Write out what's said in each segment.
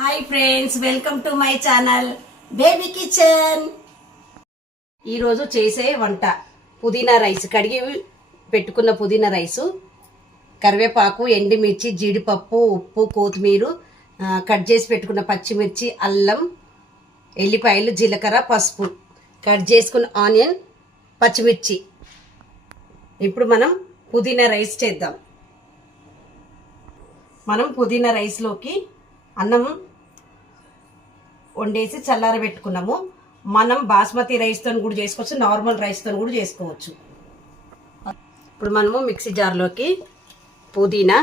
Hi friends welcome to my channel baby kitchen ఈరోజు చేసే వంట పుదీనా రైస్. కడిగి పెట్టుకున్న పుదీనా రైసు కరివేపాకు ఎండుమిర్చి జీడిపప్పు ఉప్పు కొత్తిమీర కట్ చేసి పెట్టుకున్న పచ్చిమిర్చి అల్లం ఎల్లిపాయలు జీలకర్ర పసుపు. కట్ చేసుకున్న ఆనియన్ పచ్చిమిర్చి. ఇప్పుడు మనం పుదీనా రైస్ చేద్దాం. మనం పుదీనా రైస్లోకి అన్నం వండేసి చల్లారబెట్టుకున్నాము మనం బాస్మతి రైస్తో కూడా చేసుకోవచ్చు నార్మల్ రైస్తో కూడా చేసుకోవచ్చు. ఇప్పుడు మనము మిక్సీ జార్లోకి పుదీనా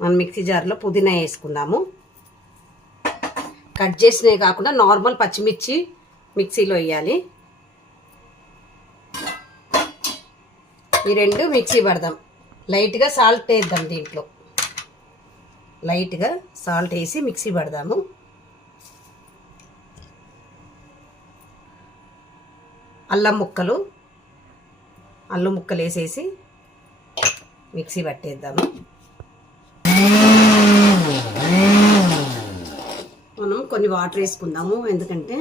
మనం మిక్సీ జార్లో పుదీనా వేసుకుందాము. కట్ చేసినవి కాకుండా నార్మల్ పచ్చిమిర్చి మిక్సీలో వేయాలి. ఈ రెండు మిక్సీ పడదాం. లైట్గా సాల్ట్ వేద్దాం దీంట్లో. లైట్గా సాల్ట్ వేసి మిక్సీ పడదాము. అల్లం ముక్కలు అల్లం ముక్కలు వేసేసి మిక్సీ పట్టేద్దాము. మనం కొన్ని వాటర్ వేసుకుందాము ఎందుకంటే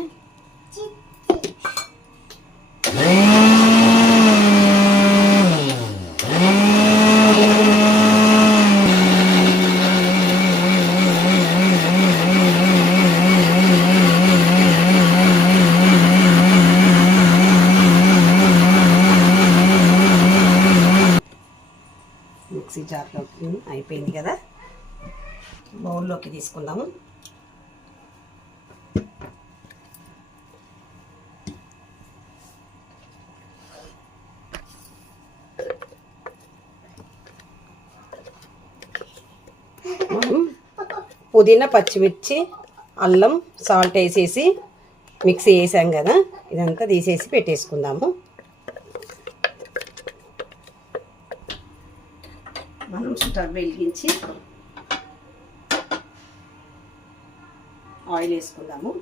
మిక్సీ జార్లోకి అయిపోయింది కదా బౌల్లోకి తీసుకుందాము మనం పుదీనా పచ్చిమిర్చి అల్లం సాల్ట్ వేసేసి మిక్సీ వేసాం కదా. ఇదంతా తీసేసి పెట్టేసుకుందాము. మనం స్టవ్ వెలిగించి ఆయిల్ వేసుకుందాము.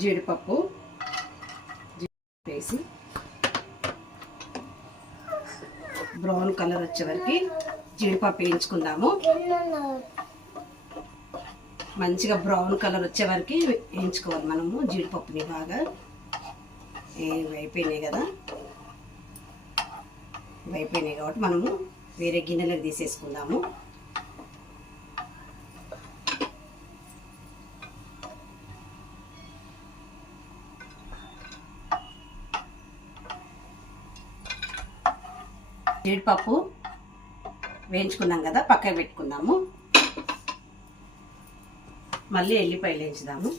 జీడిపప్పు జీడిపప్పు వేసి బ్రౌన్ కలర్ వచ్చే వరకు జీడిపప్పు వేయించుకుందాము. మంచిగా బ్రౌన్ కలర్ వచ్చే వరకు వేయించుకోవాలి మనము జీడిపప్పుని బాగా. అయిపోయినాయి కదా. అయిపోయినాయి కాబట్టి మనము వేరే గిన్నెలకు తీసేసుకుందాము. జీడిపప్పు వేయించుకున్నాం కదా పక్కన పెట్టుకుందాము. మళ్ళీ ఎల్లిపాయలు వేయించుదాము.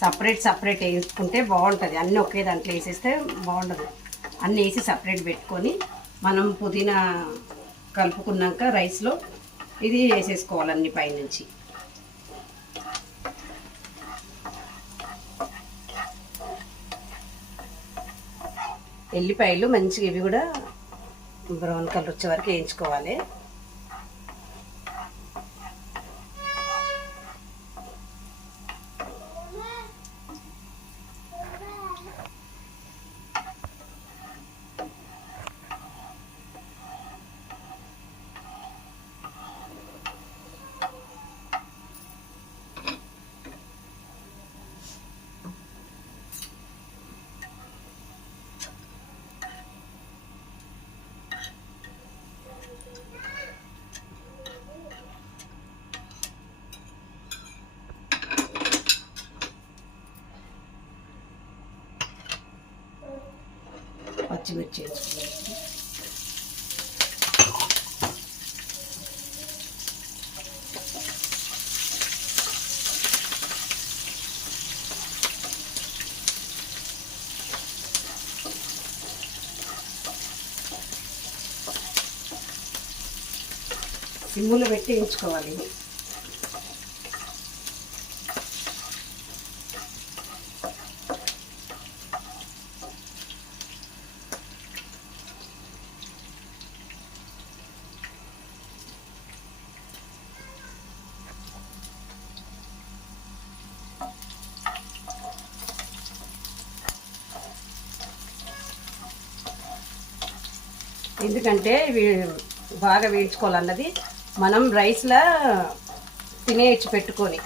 సపరేట్ సపరేట్ వేసుకుంటే బాగుంటుంది. అన్నీ ఒకే దాంట్లో వేసేస్తే బాగుండదు. అన్నీ వేసి సపరేట్ పెట్టుకొని మనం పుదీనా కలుపుకున్నాక రైస్లో ఇది వేసేసుకోవాలి అన్ని పైనుంచి. ఎల్లిపాయలు మంచిగా ఇవి కూడా బ్రౌన్ కలర్ వచ్చే వరకు వేయించుకోవాలి. పచ్చిమిర్చి వేసుకున్నాం సిమ్ములు పెట్టి వేయించుకోవాలి ఇవి ఎందుకంటే ఇవి బాగా వేయించుకోవాలన్నది మనం రైస్లో తినేయచ్చు పెట్టుకొని.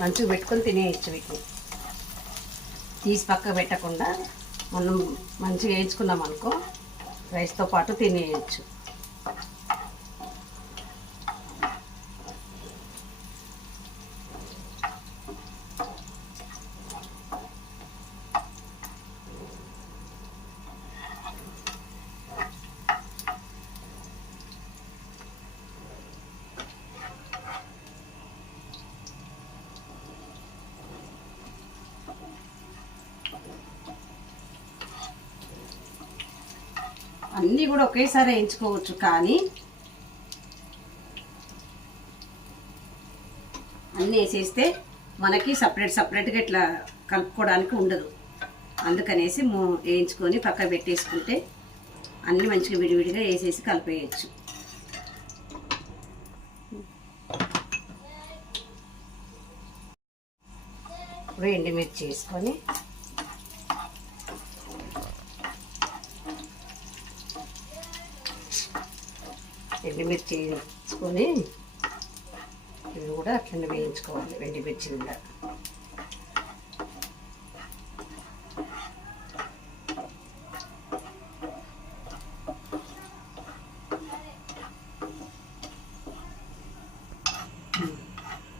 మంచిగా పెట్టుకొని తినేయచ్చు వీటిని. తీసి పక్క పెట్టకుండా మనం మంచిగా వేయించుకున్నాం అనుకో రైస్తో పాటు తినేయచ్చు. అన్నీ కూడా ఒకేసారి వేయించుకోవచ్చు కానీ అన్నీ వేసేస్తే మనకి సపరేట్ సపరేట్గా ఇట్లా కలుపుకోవడానికి ఉండదు. అందుకనేసి మూ- వేయించుకొని పక్క పెట్టేసుకుంటే అన్నీ మంచిగా విడివిడిగా వేసేసి కలిపేయచ్చు. ఇప్పుడు ఎండుమిర్చి వేసుకొని. ఎండుమిర్చి వేయించుకొని ఇవి కూడా అట్లనే వేయించుకోవాలి ఎండుమిర్చి కూడా.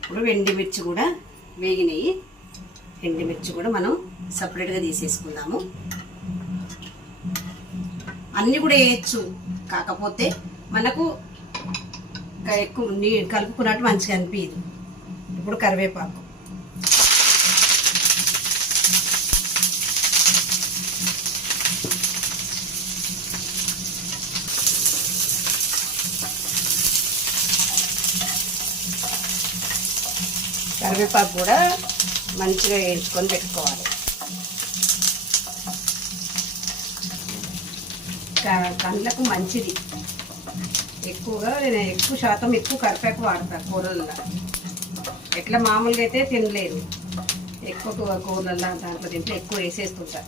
ఇప్పుడు ఎండిమిర్చి కూడా వేగినాయి. ఎండిమిర్చి కూడా మనం సపరేట్గా తీసేసుకుందాము. అన్నీ కూడా వేయచ్చు కాకపోతే మనకు ఎక్కువ నీ కలుపుకున్నట్టు మంచిగా అనిపించదు ఇప్పుడు కరివేపాకు. కరివేపాకు కూడా మంచిగా వేయించుకొని పెట్టుకోవాలి. క- కళ్ళకు మంచిది. ఎక్కువగా నేను ఎక్కువ శాతం ఎక్కువ కరివేపాకు వాడతాను కూరల్లో. ఎట్లా మామూలుగా అయితే తినలేదు ఎక్కువ కూరల్లో దాంట్లో తింటే ఎక్కువ వేసేస్తుంటా.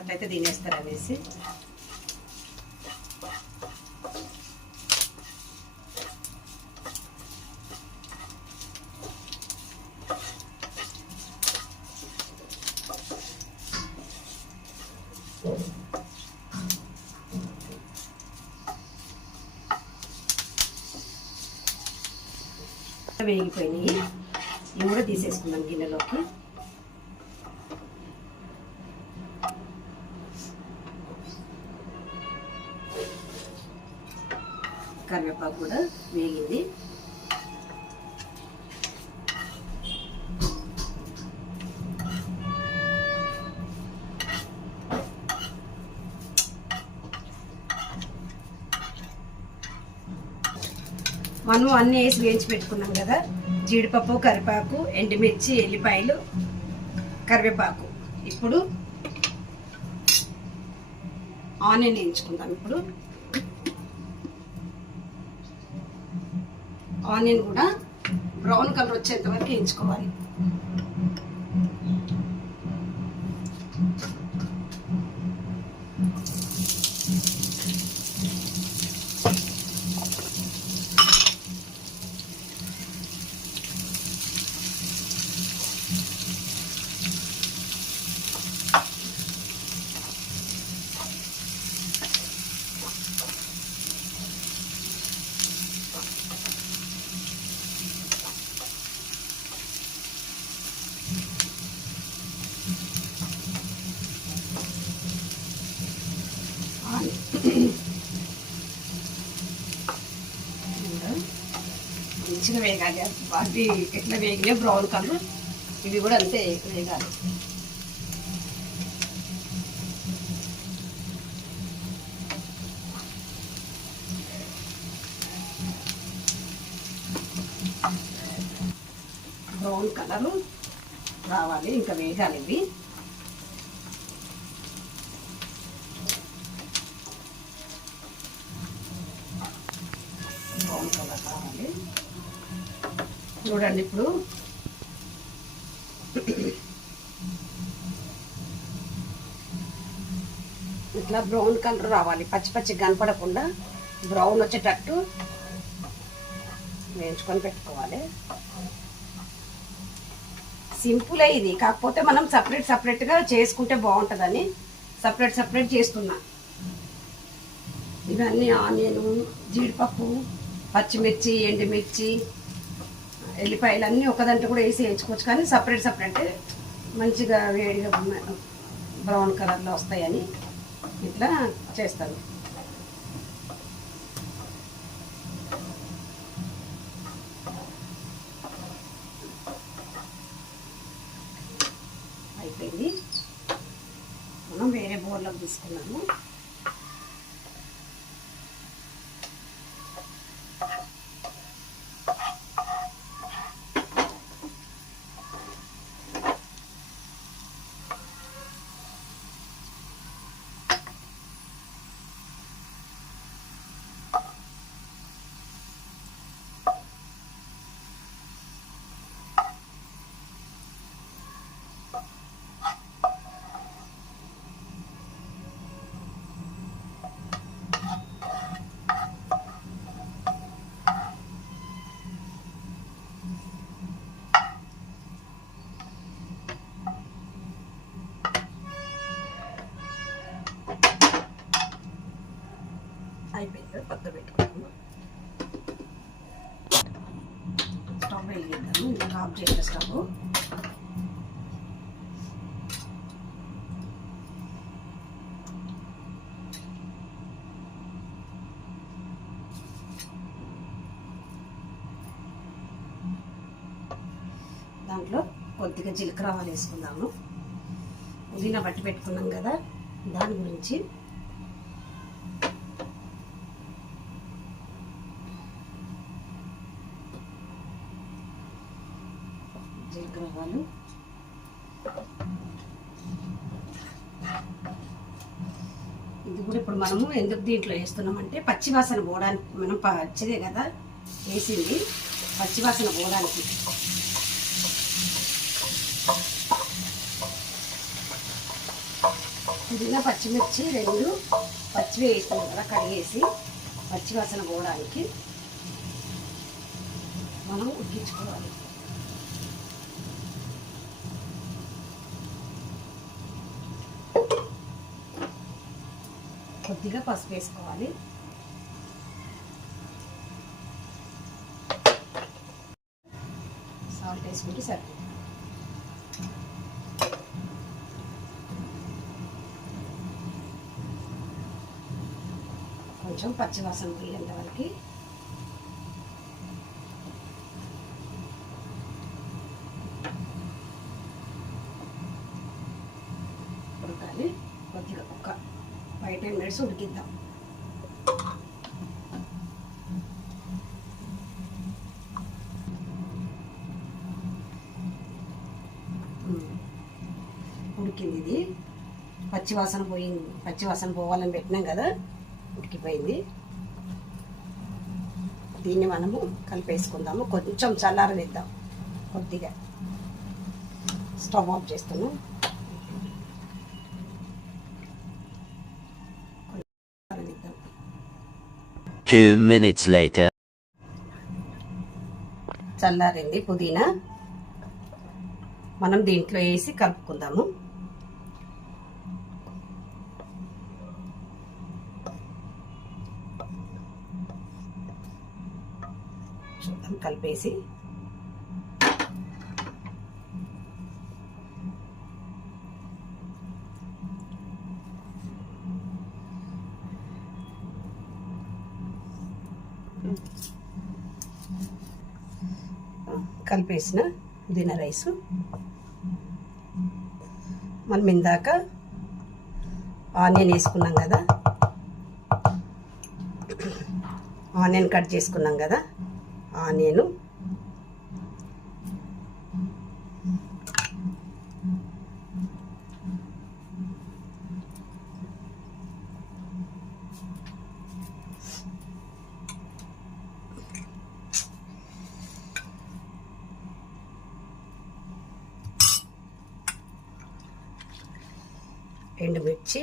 అట్లయితే తినేస్తారు అనేసి. వేగిపోయినాయి. ఇవి కూడా తీసేసుకుందాం గిన్నెలోకి. కరివేపాకు కూడా వేగింది. మనం అన్ని వేసి వేయించి పెట్టుకున్నాం కదా. జీడిపప్పు కరివేపాకు ఎండుమిర్చి ఎల్లిపాయలు కరివేపాకు. ఇప్పుడు ఆనియన్ వేయించుకుందాం ఇప్పుడు. ఆనియన్ కూడా బ్రౌన్ కలర్ వచ్చేంత వరకు వేయించుకోవాలి. వేగాలి. అవి ఎట్లా వేగినా బ్రౌన్ కలర్ ఇవి కూడా అంతే వేగాలి. బ్రౌన్ కలరు రావాలి ఇంకా వేగాలి ఇవి. చూడండి ఇప్పుడు. ఇట్లా బ్రౌన్ కలర్ రావాలి. పచ్చి పచ్చి కనపడకుండా బ్రౌన్ వచ్చేటట్టు వేయించుకొని పెట్టుకోవాలి. సింపులే ఇది. కాకపోతే మనం సపరేట్ సపరేట్గా చేసుకుంటే బాగుంటుందని సపరేట్ సపరేట్ చేస్తున్నా. ఇవన్నీ ఆనియన్ జీడిపప్పు పచ్చిమిర్చి ఎండుమిర్చి ఎల్లిపాయలు అన్నీ ఒకదంట కూడా వేసి వేయించుకోవచ్చు కానీ సపరేట్ సపరేట్ మంచిగా వేడిగా బ్రౌన్ కలర్లో వస్తాయని ఇట్లా చేస్తాను అయిపోయింది. మనం వేరే బోర్లోకి తీసుకున్నాము అయిపోయింది పక్క పెట్టుకున్నాము స్టవ్ వెలిగిద్దాము ఆఫ్ చేసే స్టవ్ దాంట్లో కొద్దిగా జీలకర్ర ఆవాలు వేసుకుందాము. పుదీనా బట్టి పెట్టుకున్నాం కదా దాని గురించి జీలకర్ర ఇది కూడా ఇప్పుడు మనము ఎందుకు దీంట్లో వేస్తున్నామంటే పచ్చివాసన పోవడానికి మనం పచ్చిదే కదా వేసింది. పచ్చివాసన పోవడానికి. పుదీనా పచ్చిమిర్చి రెండు పచ్చివి వేసినాం కదా కడిగేసి పచ్చివాసన పోవడానికి. మనం ఉడికించుకోవాలి. కొద్దిగా పసుపు వేసుకోవాలి. సాల్ట్ వేసుకుంటే సరిపోతుంది. కొంచెం పచ్చివాసన పోయేంత వరకు ఉడకాలి కొద్దిగా ఒక ఫైవ్ టెన్ మినిట్స్ ఉడికిద్దాం ఉడికింది ఇది. పచ్చివాసన పోయింది పచ్చివాసన పోవాలని పెట్టినాం కదా ఉడికిపోయింది. దీన్ని మనము కలిపేసుకుందాము. కొంచెం చల్లారనిద్దాం కొద్దిగా. స్టవ్ ఆఫ్ చేస్తున్నాం చల్లారనిద్దాం Two minutes later. చల్లారింది పుదీనా. మనం దీంట్లో వేసి కలుపుకుందాము. చూద్దాం కలిపేసి. కలిపేసిన పుదీనా రైసు. మనం ఇందాక ఆనియన్ వేసుకున్నాం కదా. ఆనియన్ కట్ చేసుకున్నాం కదా. ఆనియన్ ఎండుమిర్చి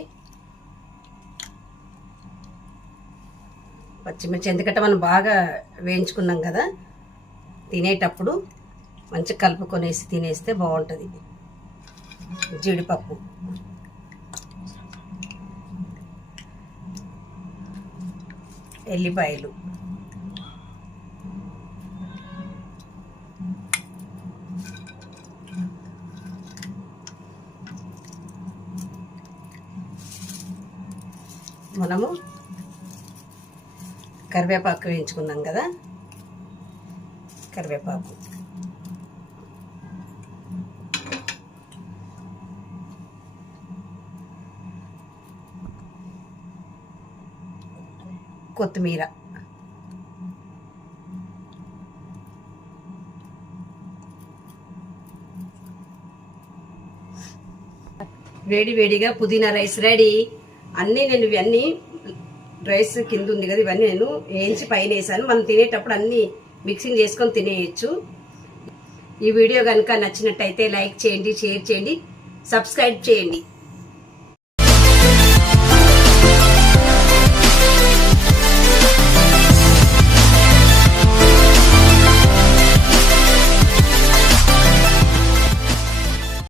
పచ్చిమిర్చి. ఎందుకంటే మనం బాగా వేయించుకున్నాం కదా తినేటప్పుడు మంచిగా కలుపుకొనేసి తినేస్తే బాగుంటుంది జీడిపప్పు. ఎల్లిపాయలు. మనము కరివేపాకు వేయించుకున్నాం కదా? కరివేపాకు. కొత్తిమీర. వేడి వేడిగా పుదీనా రైస్ రెడీ. అన్నీ నేను ఇవన్నీ రైస్ కింద ఉంది కదా ఇవన్నీ నేను వేయించి పైన వేసాను. మనం తినేటప్పుడు అన్నీ మిక్సింగ్ చేసుకొని తినేయచ్చు. ఈ వీడియో కనుక నచ్చినట్టయితే లైక్ చేయండి షేర్ చేయండి సబ్స్క్రైబ్ చేయండి.